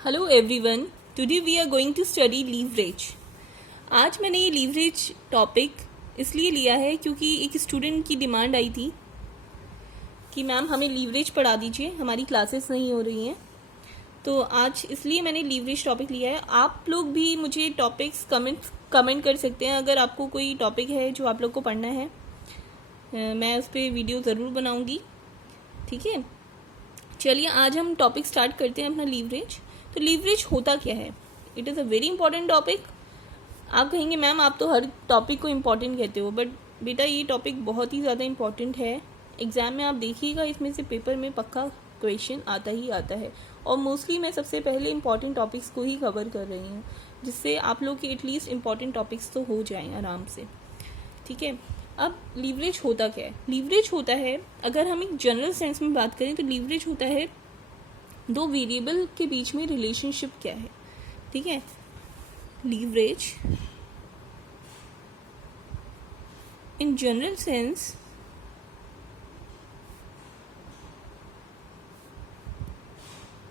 Hello everyone, today we are going to study leverage. आज मैंने ये लीवरेज टॉपिक इसलिए लिया है क्योंकि एक स्टूडेंट की डिमांड आई थी कि मैम हमें लीवरेज पढ़ा दीजिए, हमारी क्लासेस नहीं हो रही हैं। तो आज इसलिए मैंने लीवरेज टॉपिक लिया है। आप लोग भी मुझे टॉपिक्स कमेंट कर सकते हैं। अगर आपको कोई टॉपिक है जो आप लोग को पढ़ना है, मैं उस पर वीडियो ज़रूर बनाऊँगी। ठीक है, चलिए आज हम टॉपिक स्टार्ट करते हैं अपना लीवरेज। तो लीवरेज होता क्या है? It is a very important topic. आप कहेंगे मैम आप तो हर टॉपिक को इम्पॉर्टेंट कहते हो, बट बेटा ये टॉपिक बहुत ही ज़्यादा इम्पॉर्टेंट है। एग्ज़ाम में आप देखिएगा, इसमें से पेपर में पक्का क्वेश्चन आता ही आता है। और मोस्टली मैं सबसे पहले इम्पॉर्टेंट टॉपिक्स को ही कवर कर रही हूँ, जिससे आप लोग के एटलीस्ट इम्पॉर्टेंट टॉपिक्स तो हो जाएं आराम से। ठीक है, अब लीवरेज होता क्या है? लीवरेज होता है, अगर हम एक जनरल सेंस में बात करें तो लीवरेज होता है दो वेरिएबल के बीच में रिलेशनशिप क्या है। ठीक है, leverage in general sense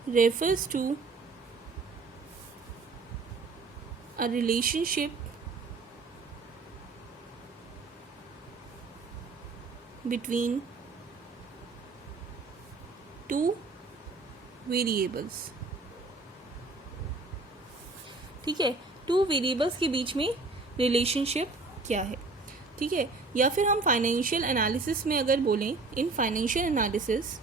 refers to a relationship between two variables. ठीक है, टू वेरिएबल्स के बीच में रिलेशनशिप क्या है। ठीक है, या फिर हम फाइनेंशियल एनालिसिस में अगर बोलें, in financial analysis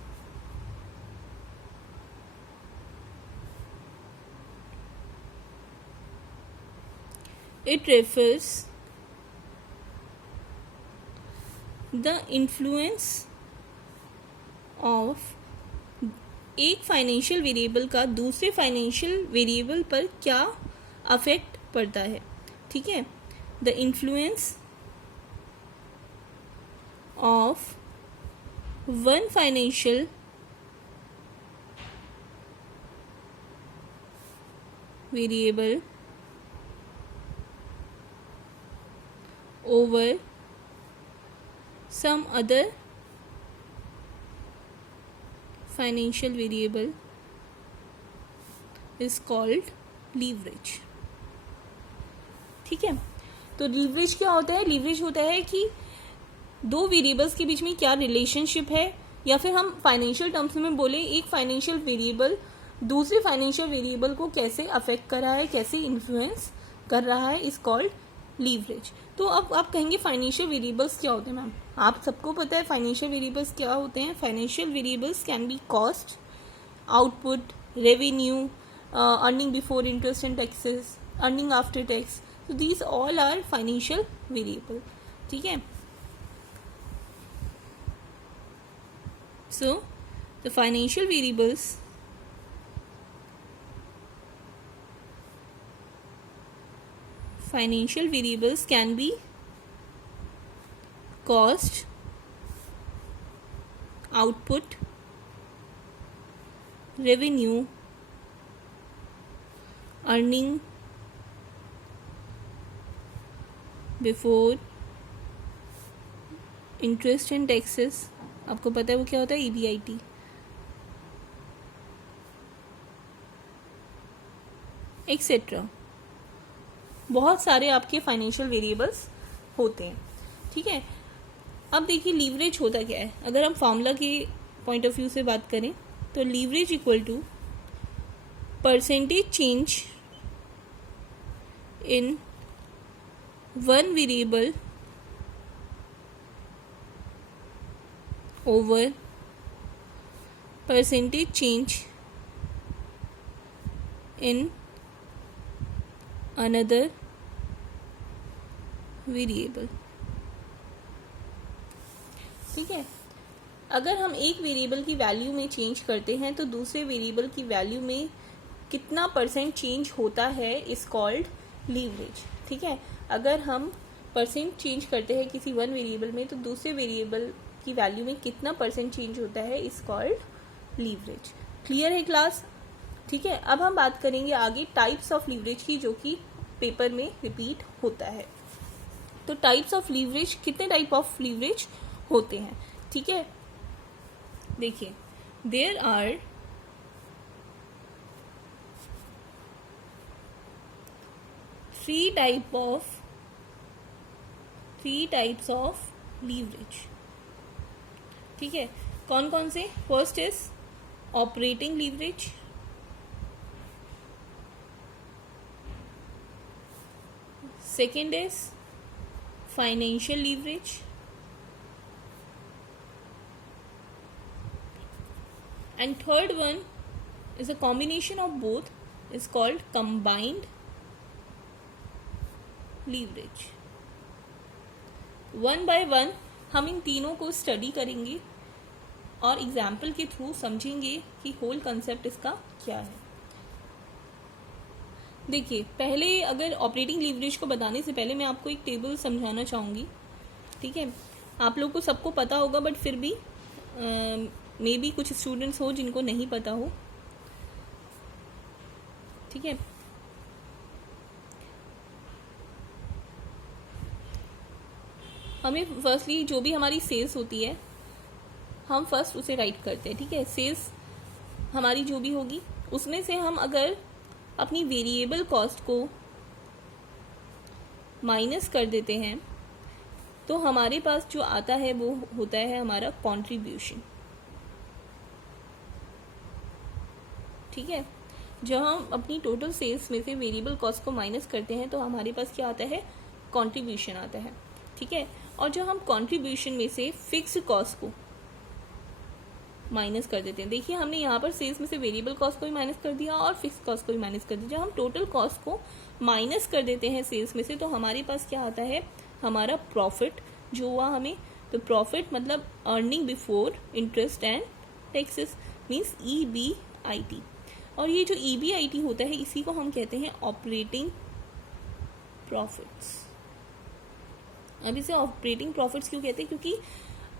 it refers the influence of एक फाइनेंशियल वेरिएबल का दूसरे फाइनेंशियल वेरिएबल पर क्या अफेक्ट पड़ता है। ठीक है, the influence of one financial variable over some other financial variable is called leverage. ठीक है, तो लीवरेज क्या होता है? लीवरेज होता है कि दो वेरिएबल्स के बीच में क्या रिलेशनशिप है, या फिर हम फाइनेंशियल टर्म्स में बोले, एक फाइनेंशियल वेरिएबल दूसरे फाइनेंशियल वेरिएबल को कैसे अफेक्ट कर रहा है, कैसे इन्फ्लुएंस कर रहा है, इज कॉल्ड लीवरेज। तो अब आप कहेंगे फाइनेंशियल वेरिएबल्स क्या होते हैं मैम? आप सबको पता है फाइनेंशियल वेरिएबल्स क्या होते हैं। Financial variables can be cost, output, revenue, earning before interest and taxes, earning after tax. तो these all are financial variable. ठीक है, so the financial variables can be cost, output, revenue, earning before interest and taxes। आपको पता है वो क्या होता है? EBIT। एक्सेट्रा, बहुत सारे आपके फाइनेंशियल वेरिएबल्स होते हैं। ठीक है, अब देखिए लीवरेज होता क्या है। अगर हम फॉर्मूला के पॉइंट ऑफ व्यू से बात करें तो leverage equal to percentage change in one variable over percentage change in another variable. ठीक है, अगर हम एक वेरिएबल की वैल्यू में चेंज करते हैं तो दूसरे वेरिएबल की वैल्यू में कितना परसेंट चेंज होता है इज कॉल्ड लीवरेज। ठीक है, अगर हम परसेंट चेंज करते हैं किसी वन वेरिएबल में तो दूसरे वेरिएबल की वैल्यू में कितना परसेंट चेंज होता है इज कॉल्ड लीवरेज। क्लियर है क्लास? ठीक है, अब हम बात करेंगे आगे टाइप्स ऑफ लीवरेज की, जो कि पेपर में रिपीट होता है। तो टाइप्स ऑफ लीवरेज, कितने टाइप ऑफ लीवरेज होते हैं? ठीक है, देखिए there are three types of leverage. ठीक है, कौन कौन से? First is operating leverage, second is financial leverage, and third one is a combination of both, is called combined leverage। One by one हम इन तीनों को स्टडी करेंगे और एग्जाम्पल के थ्रू समझेंगे कि होल कंसेप्ट इसका क्या है। देखिए, पहले अगर ऑपरेटिंग लीवरेज को बताने से पहले मैं आपको एक टेबल समझाना चाहूँगी। ठीक है, आप लोग को सबको पता होगा, बट फिर भी मे बी कुछ स्टूडेंट्स हो जिनको नहीं पता हो। ठीक है, हमें फर्स्टली जो भी हमारी सेल्स होती है हम फर्स्ट उसे राइट करते हैं। ठीक है, सेल्स हमारी जो भी होगी उसमें से हम अगर अपनी वेरिएबल कॉस्ट को माइनस कर देते हैं तो हमारे पास जो आता है वो होता है हमारा कंट्रीब्यूशन। ठीक है, जब हम अपनी टोटल सेल्स में से वेरिएबल कॉस्ट को माइनस करते हैं तो हमारे पास क्या आता है? कंट्रीब्यूशन आता है। ठीक है, और जब हम कंट्रीब्यूशन में से फिक्स कॉस्ट को माइनस कर देते हैं, देखिए हमने यहाँ पर सेल्स में से वेरिएबल कॉस्ट को भी माइनस कर दिया और फिक्स कॉस्ट को भी माइनस कर दिया। जब हम टोटल कॉस्ट को माइनस कर देते हैं सेल्स में से तो हमारे पास क्या आता है? हमारा प्रॉफिट जो हुआ हमें। तो प्रॉफिट मतलब earning before interest and taxes, means EBIT। और ये जो EBIT होता है इसी को हम कहते हैं ऑपरेटिंग प्रॉफिट्स। अब इसे ऑपरेटिंग प्रॉफिट्स क्यों कहते हैं? क्योंकि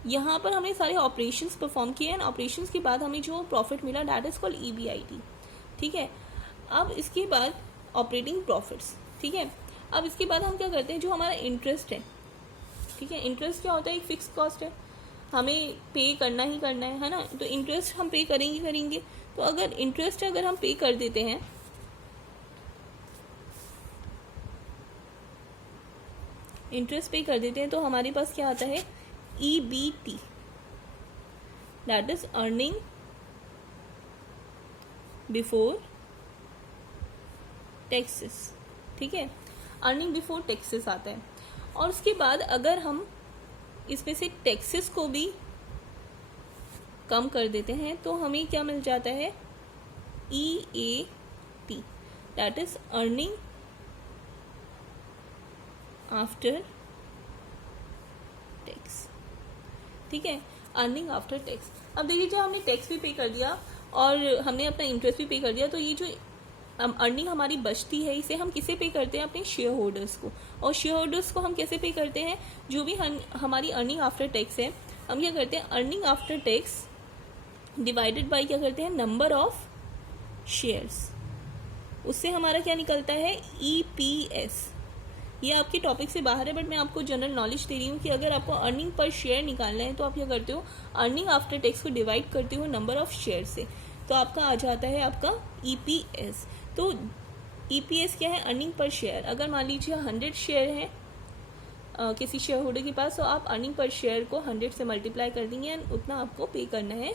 यहाँ पर हमने सारे ऑपरेशंस परफॉर्म किए एंड ऑपरेशंस के बाद हमें जो प्रॉफिट मिला दैट इज कॉल्ड EBIT। ठीक है, अब इसके बाद ऑपरेटिंग प्रॉफिट्स। ठीक है, अब इसके बाद हम क्या करते हैं? जो हमारा इंटरेस्ट है, ठीक है, इंटरेस्ट क्या होता है? एक फिक्स कॉस्ट है, हमें पे करना ही करना है ना, तो इंटरेस्ट हम पे करेंगे। तो अगर इंटरेस्ट अगर हम पे कर देते हैं तो हमारे पास क्या आता है? EBT, that is earning before taxes. ठीक है, अर्निंग बिफोर टैक्सेस आता है। और उसके बाद अगर हम इसमें से टैक्सेस को भी कम कर देते हैं तो हमें क्या मिल जाता है? EAT, that is earning after tax. ठीक है, अर्निंग आफ्टर टैक्स। अब देखिए, जो हमने टैक्स भी पे कर दिया और हमने अपना इंटरेस्ट भी पे कर दिया, तो ये जो अर्निंग हमारी बचती है इसे हम किसे पे करते हैं? अपने शेयर होल्डर्स को। और शेयर होल्डर्स को हम कैसे पे करते हैं? जो भी हमारी अर्निंग आफ्टर टैक्स है, हम क्या करते हैं? Earning after tax divided by क्या करते हैं? Number of shares. उससे हमारा क्या निकलता है? EPS। ये आपके टॉपिक से बाहर है, बट मैं आपको जनरल नॉलेज दे रही हूँ कि अगर आपको अर्निंग पर शेयर निकालना है तो आप क्या करते हो? अर्निंग आफ्टर टैक्स को डिवाइड करते हो नंबर ऑफ शेयर से, तो आपका आ जाता है आपका EPS। तो EPS क्या है? Earning per share. अगर मान लीजिए 100 शेयर है किसी शेयर होल्डर के पास, तो आप अर्निंग पर शेयर को 100 से मल्टीप्लाई कर देंगे एंड उतना आपको पे करना है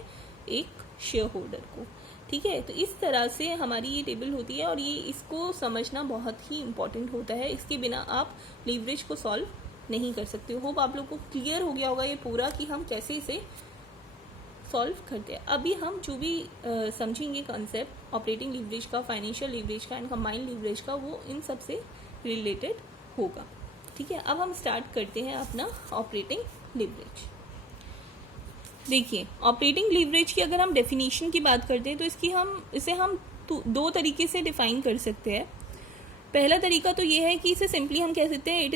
एक शेयर होल्डर को। ठीक है, तो इस तरह से हमारी ये टेबल होती है और ये इसको समझना बहुत ही इंपॉर्टेंट होता है। इसके बिना आप लीवरेज को सॉल्व नहीं कर सकते। होप आप लोग को क्लियर हो गया होगा ये पूरा कि हम कैसे इसे सॉल्व करते हैं। अभी हम जो भी समझेंगे कंसेप्ट ऑपरेटिंग लीवरेज का, फाइनेंशियल लीवरेज का एंड कंबाइंड लीवरेज का, वो इन सब से रिलेटेड होगा। ठीक है, अब हम स्टार्ट करते हैं अपना ऑपरेटिंग लीवरेज। देखिए, ऑपरेटिंग लीवरेज की अगर हम डेफिनेशन की बात करते हैं तो इसे हम दो तरीके से डिफाइन कर सकते हैं। पहला तरीका तो ये है कि इसे सिंपली हम कह सकते हैं it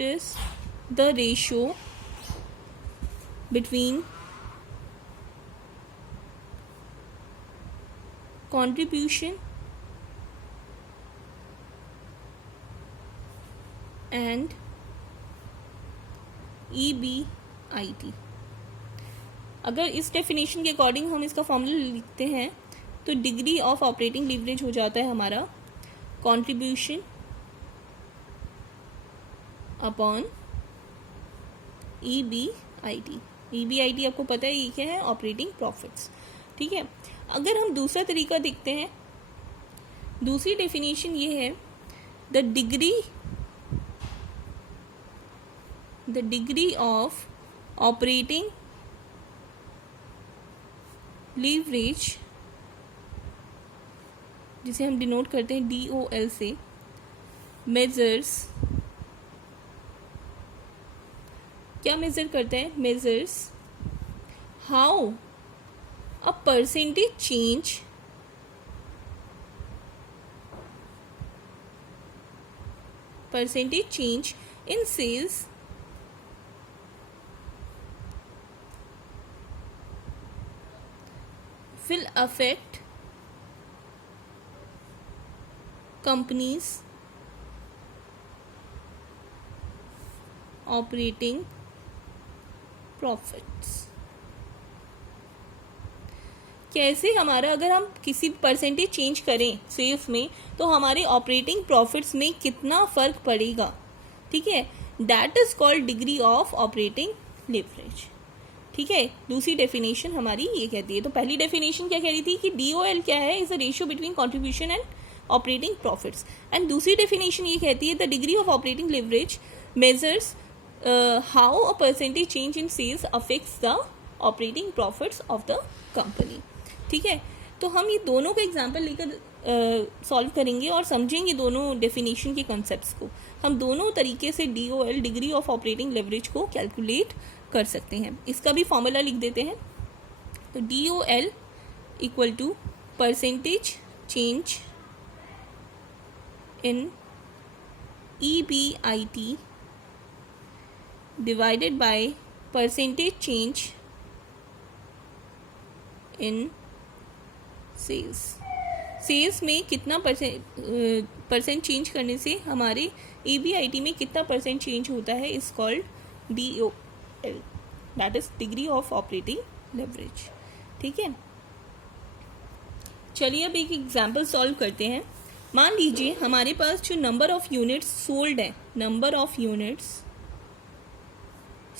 is the ratio between contribution and EBIT। अगर इस डेफिनेशन के अकॉर्डिंग हम इसका फॉर्मूला लिखते हैं तो डिग्री ऑफ ऑपरेटिंग लीवरेज हो जाता है हमारा कंट्रीब्यूशन अपॉन EBIT। EBIT आपको पता है ये क्या है, ऑपरेटिंग प्रॉफिट्स। ठीक है, अगर हम दूसरा तरीका देखते हैं, दूसरी डेफिनेशन ये है, the degree of operating leverage, जिसे हम डिनोट करते हैं DOL से, मेजर्स, क्या मेजर करता है, measures how a percentage change in sales will affect companies' operating profits। कैसे हमारा, अगर हम किसी परसेंटेज चेंज करें सेल्स में तो हमारे ऑपरेटिंग प्रॉफिट्स में कितना फर्क पड़ेगा। ठीक है, that is called degree of operating leverage. ठीक है, दूसरी डेफिनेशन हमारी ये कहती है। तो पहली डेफिनेशन क्या कह रही थी कि DOL क्या है, is a ratio between contribution and operating profits. And दूसरी डेफिनेशन ये कहती है the degree of operating leverage measures how a percentage change in sales affects the operating profits of the company. ठीक है, तो हम ये दोनों का एग्जाम्पल लेकर सॉल्व करेंगे और समझेंगे दोनों डेफिनेशन के कॉन्सेप्ट्स को। हम दोनों तरीके से DOL degree of operating leverage को कैलकुलेट कर सकते हैं। इसका भी फॉर्मूला लिख देते हैं। तो DOL equal to percentage change in EBIT divided by percentage change in sales. Sales में कितना परसेंट चेंज करने से हमारे EBIT में कितना परसेंट चेंज होता है is called DOL, that is degree of operating leverage. ठीक है, चलिए अब एक एग्जाम्पल सॉल्व करते हैं। मान लीजिए हमारे पास जो नंबर ऑफ यूनिट्स सोल्ड है, नंबर ऑफ यूनिट्स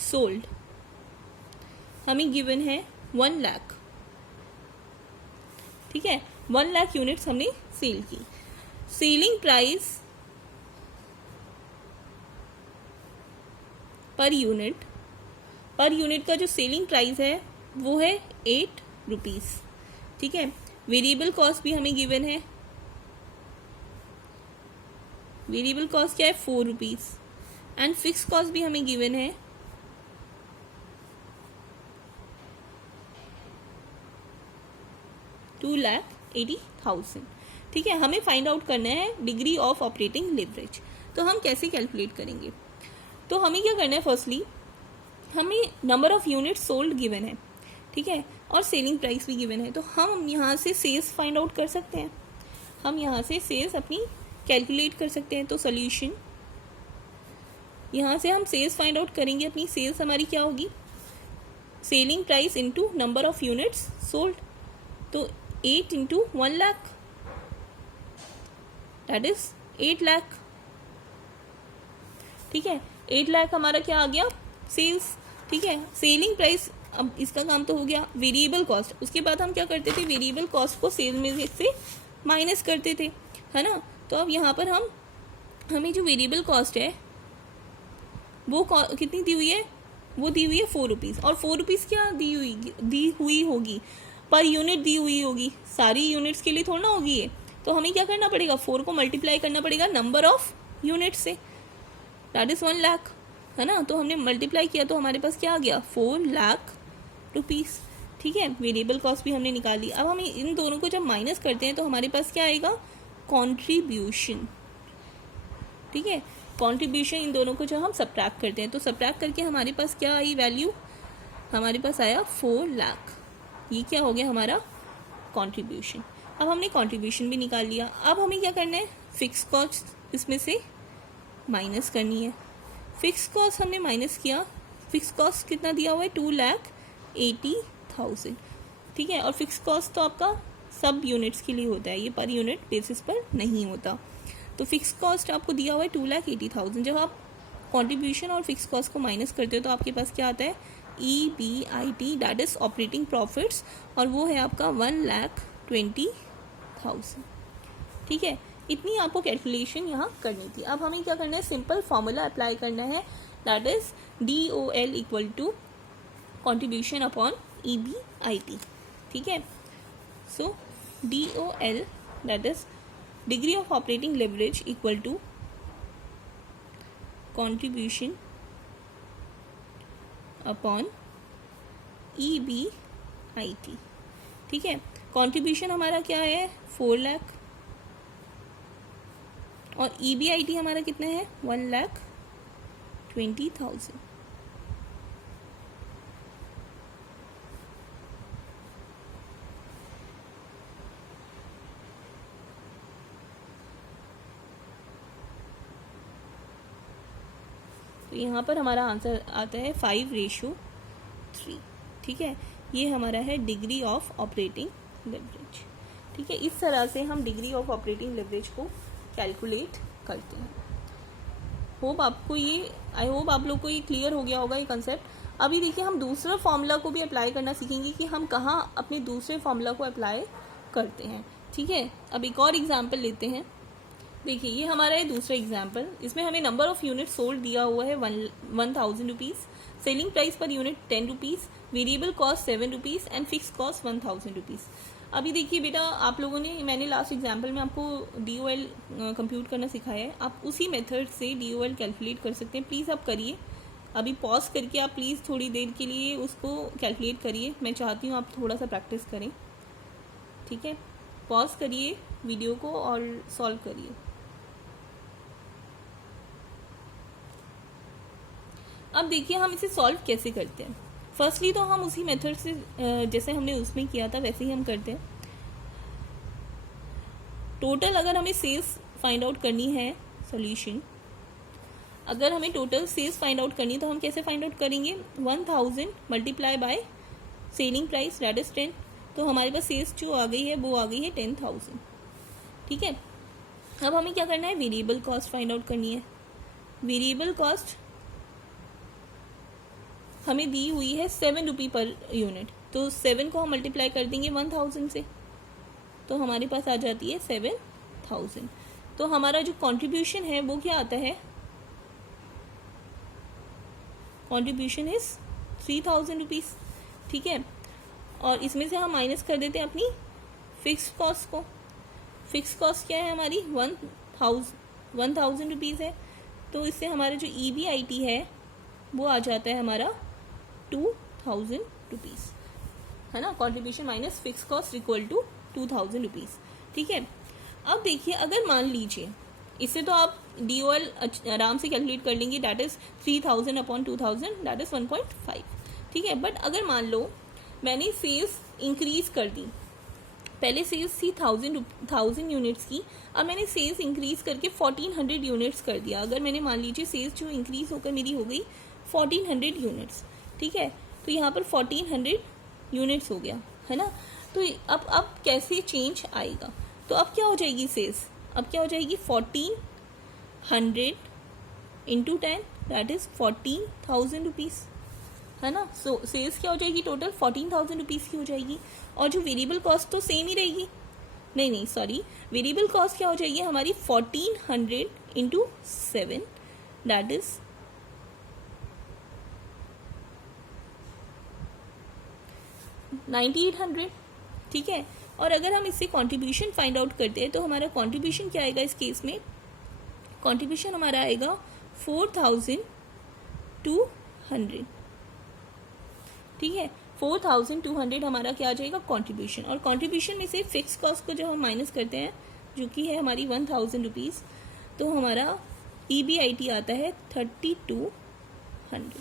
सोल्ड हमें गिवन है 1 लाख। ठीक है, 1 लाख यूनिट्स हमने सेल की। सेलिंग प्राइस पर यूनिट का जो सेलिंग प्राइस है वो है 8 रुपीज़। ठीक है, वेरिएबल कॉस्ट भी हमें गिवन है, वेरिएबल कॉस्ट क्या है 4 रुपीज़, एंड फिक्स कॉस्ट भी हमें गिवन है 2,80,000। ठीक है, हमें फाइंड आउट करना है डिग्री ऑफ ऑपरेटिंग लिवरेज। तो हम कैसे कैलकुलेट करेंगे, तो हमें क्या करना है, फर्स्टली हमें number of units sold given है। ठीक है, और सेलिंग प्राइस भी गिवन है, तो हम यहाँ से सेल्स फाइंड आउट कर सकते हैं, हम यहाँ से सेल्स अपनी कैलकुलेट कर सकते हैं। तो सोल्यूशन, यहाँ से हम सेल्स फाइंड आउट करेंगे, अपनी सेल्स हमारी क्या होगी, selling price into number of units sold. तो 8 into 1 lakh that is 8 lakh. ठीक है, 8 लाख हमारा क्या आ गया, सेल्स। ठीक है, सेलिंग प्राइस, अब इसका काम तो हो गया। वेरिएबल कॉस्ट, उसके बाद हम क्या करते थे, वेरिएबल कॉस्ट को सेल में से माइनस करते थे, है ना। तो अब यहाँ पर हमें जो वेरिएबल कॉस्ट है वो कितनी दी हुई है, वो दी हुई है 4 रुपीज़। और 4 रुपीज़ क्या दी हुई होगी, पर यूनिट दी हुई होगी, सारी यूनिट्स के लिए थोड़ा ना होगी ये। तो हमें क्या करना पड़ेगा, 4 को मल्टीप्लाई करना पड़ेगा नंबर ऑफ यूनिट से, दैट इज 1 लाख, है ना। तो हमने मल्टीप्लाई किया तो हमारे पास क्या आ गया, 4 लाख रुपीज़। ठीक है, वेरिएबल कॉस्ट भी हमने निकाल ली। अब हम इन दोनों को जब माइनस करते हैं तो हमारे पास क्या आएगा, कॉन्ट्रीब्यूशन। ठीक है, कॉन्ट्रीब्यूशन, इन दोनों को जब हम सब्ट्रैक्ट करते हैं तो सब्ट्रैक्ट करके हमारे पास क्या आई वैल्यू, हमारे पास आया 4 लाख। ये क्या हो गया हमारा कॉन्ट्रीब्यूशन। अब हमने कॉन्ट्रीब्यूशन भी निकाल लिया। अब हमें क्या करना है, फिक्स कॉस्ट इसमें से माइनस करनी है। फिक्स कॉस्ट हमने माइनस किया, फिक्स कॉस्ट कितना दिया हुआ है, 2,80,000। ठीक है, और फिक्स कॉस्ट तो आपका सब यूनिट्स के लिए होता है, ये पर यूनिट बेसिस पर नहीं होता। तो फिक्स कॉस्ट आपको दिया हुआ है 2,80,000। जब आप कंट्रीब्यूशन और फिक्स कॉस्ट को माइनस करते हो तो आपके पास क्या आता है, EBIT, that is operating profits, और वो है आपका 1,20,000। ठीक है, इतनी आपको कैलकुलेशन यहाँ करनी थी। अब हमें क्या करना है, सिंपल फॉर्मूला अप्लाई करना है, that is DOL equal to contribution upon EBIT। ठीक है, so DOL that is degree of operating leverage equal to contribution upon EBIT। ठीक है, कॉन्ट्रीब्यूशन हमारा क्या है 4 लाख और EBIT हमारा कितना है 1,20,000। तो यहाँ पर हमारा आंसर आता है 5:3। ठीक है, ये हमारा है डिग्री ऑफ ऑपरेटिंग लेवरेज। ठीक है, इस तरह से हम डिग्री ऑफ ऑपरेटिंग लेवरेज को कैलकुलेट करते हैं। आई होप आप लोग को ये क्लियर हो गया होगा ये कंसेप्ट। अभी देखिए हम दूसरा फॉर्मूला को भी अप्लाई करना सीखेंगे कि हम कहाँ अपने दूसरे फॉर्मूला को अप्लाई करते हैं। ठीक है, अब एक और एग्जाम्पल लेते हैं। देखिए ये हमारा है दूसरा एग्जाम्पल, इसमें हमें नंबर ऑफ यूनिट सोल्ड दिया हुआ है 1,000 rupees, selling price per unit 10 rupees, variable cost 7 rupees and fix cost 1,000 rupees. अभी देखिए बेटा, आप लोगों ने, मैंने लास्ट एग्जाम्पल में आपको DOL कंप्यूट करना सिखाया है, आप उसी मेथड से DOL कैलकुलेट कर सकते हैं। प्लीज़ आप करिए, अभी पॉज करके आप प्लीज़ थोड़ी देर के लिए उसको कैलकुलेट करिए। मैं चाहती हूँ आप थोड़ा सा प्रैक्टिस करें। ठीक है, पॉज करिए वीडियो को और सॉल्व करिए। अब देखिए हम इसे सॉल्व कैसे करते हैं। फर्स्टली तो हम उसी मेथड से जैसे हमने उसमें किया था वैसे ही हम करते हैं। टोटल अगर हमें सेल्स फाइंड आउट करनी है, सॉल्यूशन, अगर हमें टोटल सेल्स फाइंड आउट करनी है तो हम कैसे फाइंड आउट करेंगे, 1,000 multiply by selling price that is 10। तो हमारे पास सेल्स जो आ गई है वो आ गई है 10,000। ठीक है, अब हमें क्या करना है, वेरिएबल कॉस्ट फाइंड आउट करनी है। वेरिएबल कॉस्ट हमें दी हुई है 7 रुपये पर यूनिट, तो 7 को हम मल्टीप्लाई कर देंगे 1,000 से, तो हमारे पास आ जाती है 7,000। तो हमारा जो कंट्रीब्यूशन है वो क्या आता है, कंट्रीब्यूशन इज 3,000 रुपीज़। ठीक है, और इसमें से हम माइनस कर देते हैं अपनी फिक्स कॉस्ट को। फिक्स कॉस्ट क्या है हमारी 1,000 रुपीज़ है, तो इससे हमारा जो EBIT है वो आ जाता है हमारा 2,000 रुपीज़, है ना। Contribution minus fix cost equal to 2,000 rupees. ठीक है, अब देखिए अगर मान लीजिए, इससे तो आप DOL आराम से कैलकुलेट कर लेंगे, that is 3,000 upon 2,000 that is 1.5। ठीक है, बट अगर मान लो मैंने सेल्स इंक्रीज कर दी, पहले सेल्स थी 1,000 यूनिट्स की, अब मैंने सेल्स इंक्रीज करके 1,400 यूनिट्स कर दिया। अगर मैंने मान लीजिए सेल्स जो इंक्रीज होकर मेरी हो गई 1,400 यूनिट्स। ठीक है, तो यहाँ पर 1,400 यूनिट्स हो गया, है ना। तो अब कैसे चेंज आएगा, तो अब क्या हो जाएगी सेल्स, अब क्या हो जाएगी 1,400 इंटू 10 दैट इज 14,000 रुपीज़, है ना। सो सेल्स क्या हो जाएगी, टोटल 14,000 रुपीज़ की हो जाएगी। और जो वेरिएबल कॉस्ट तो सेम ही रहेगी, नहीं सॉरी, वेरिएबल कॉस्ट क्या हो जाएगी हमारी 1,400 इंटू 7 दैट इज 9,800। ठीक है, और अगर हम इससे कंट्रीब्यूशन फाइंड आउट करते हैं तो हमारा कंट्रीब्यूशन क्या आएगा इस केस में, कंट्रीब्यूशन हमारा आएगा 4,200। ठीक है, 4,200 हमारा क्या आ जाएगा कंट्रीब्यूशन, और कंट्रीब्यूशन में से फिक्स कॉस्ट को जब हम माइनस करते हैं जो कि है हमारी 1,000 रुपीज़, तो हमारा EBIT आता है 3,200।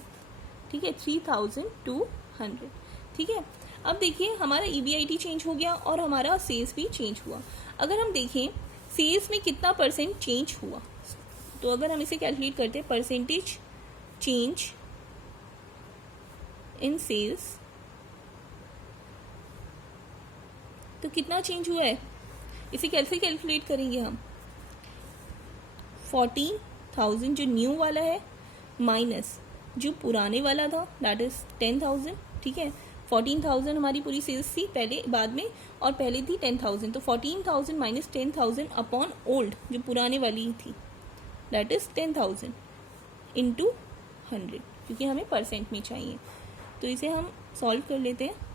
ठीक है, 3,200। ठीक है, अब देखिए हमारा EBIT चेंज हो गया और हमारा सेल्स भी चेंज हुआ। अगर हम देखें सेल्स में कितना परसेंट चेंज हुआ, तो अगर हम इसे कैलकुलेट करते हैं, परसेंटेज चेंज इन सेल्स तो कितना चेंज हुआ है, इसे कैसे कैलकुलेट करेंगे हम? 14,000 जो न्यू वाला है माइनस जो पुराने वाला था दैट इज 10,000, ठीक है। 14,000 हमारी पूरी सेल्स थी पहले, बाद में, और पहले थी 10,000, तो 14,000 माइनस 10,000 अपॉन ओल्ड जो पुराने वाली थी दैट इज 10,000 इंटू 100, क्योंकि हमें परसेंट में चाहिए। तो इसे हम सॉल्व कर लेते हैं।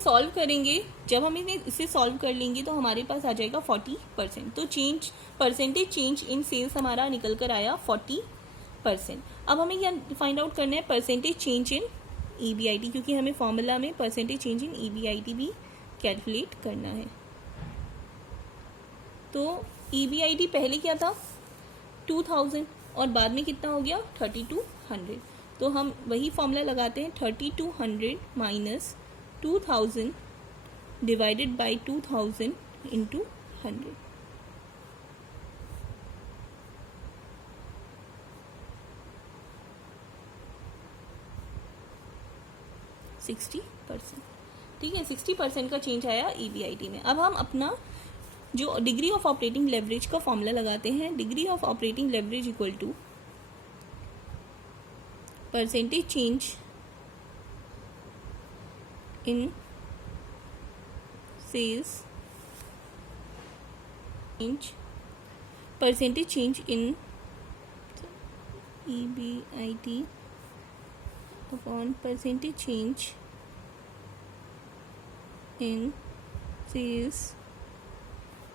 सॉल्व करेंगे, जब हम इसे सॉल्व कर लेंगे तो हमारे पास आ जाएगा 40%। तो परसेंटेज चेंज इन सेल्स हमारा निकल कर आया 40%। अब हमें क्या फाइंड आउट करना है? परसेंटेज चेंज इन EBIT, क्योंकि हमें फॉर्मूला में परसेंटेज चेंज इन EBIT भी कैलकुलेट करना है। तो EBIT पहले क्या था 2000 और बाद में कितना हो गया 3200। तो हम वही फॉर्मूला लगाते हैं, 3200 माइनस 2000 डिवाइडेड बाई 2000 इंटू 100। ठीक है, 60% का चेंज आया EBIT में। अब हम अपना जो डिग्री ऑफ ऑपरेटिंग लेवरेज का फॉर्मूला लगाते हैं, degree of operating leverage equal to percentage change in sales percentage change in EBIT upon percentage change in sales.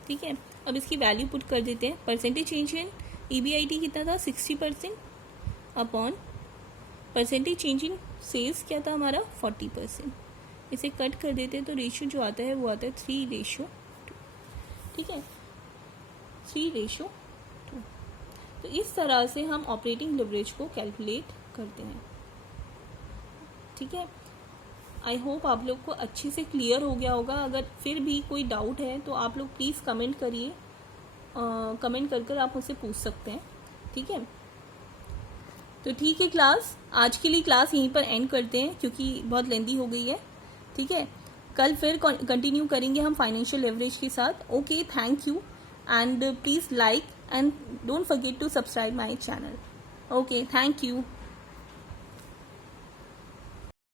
ठीक है, अब इसकी वैल्यू पुट कर देते हैं। परसेंटेज चेंज इन EBIT कितना था 60% upon percentage change in sales क्या था हमारा 40%। इसे कट कर देते हैं तो रेशियो जो आता है वो आता है 3:2। ठीक है, 3:2। तो इस तरह से हम ऑपरेटिंग लिवरेज को कैलकुलेट करते हैं। ठीक है, आई होप आप लोग को अच्छे से क्लियर हो गया होगा। अगर फिर भी कोई डाउट है तो आप लोग प्लीज़ कमेंट करिए, कमेंट कर आप मुझसे पूछ सकते हैं। ठीक है, तो ठीक है क्लास, आज के लिए क्लास यहीं पर एंड करते हैं क्योंकि बहुत लेंदी हो गई है। ठीक है, कल फिर कंटिन्यू करेंगे हम फाइनेंशियल लेवरेज के साथ। Okay, thank you and please like and don't forget to subscribe my channel. Okay, thank you.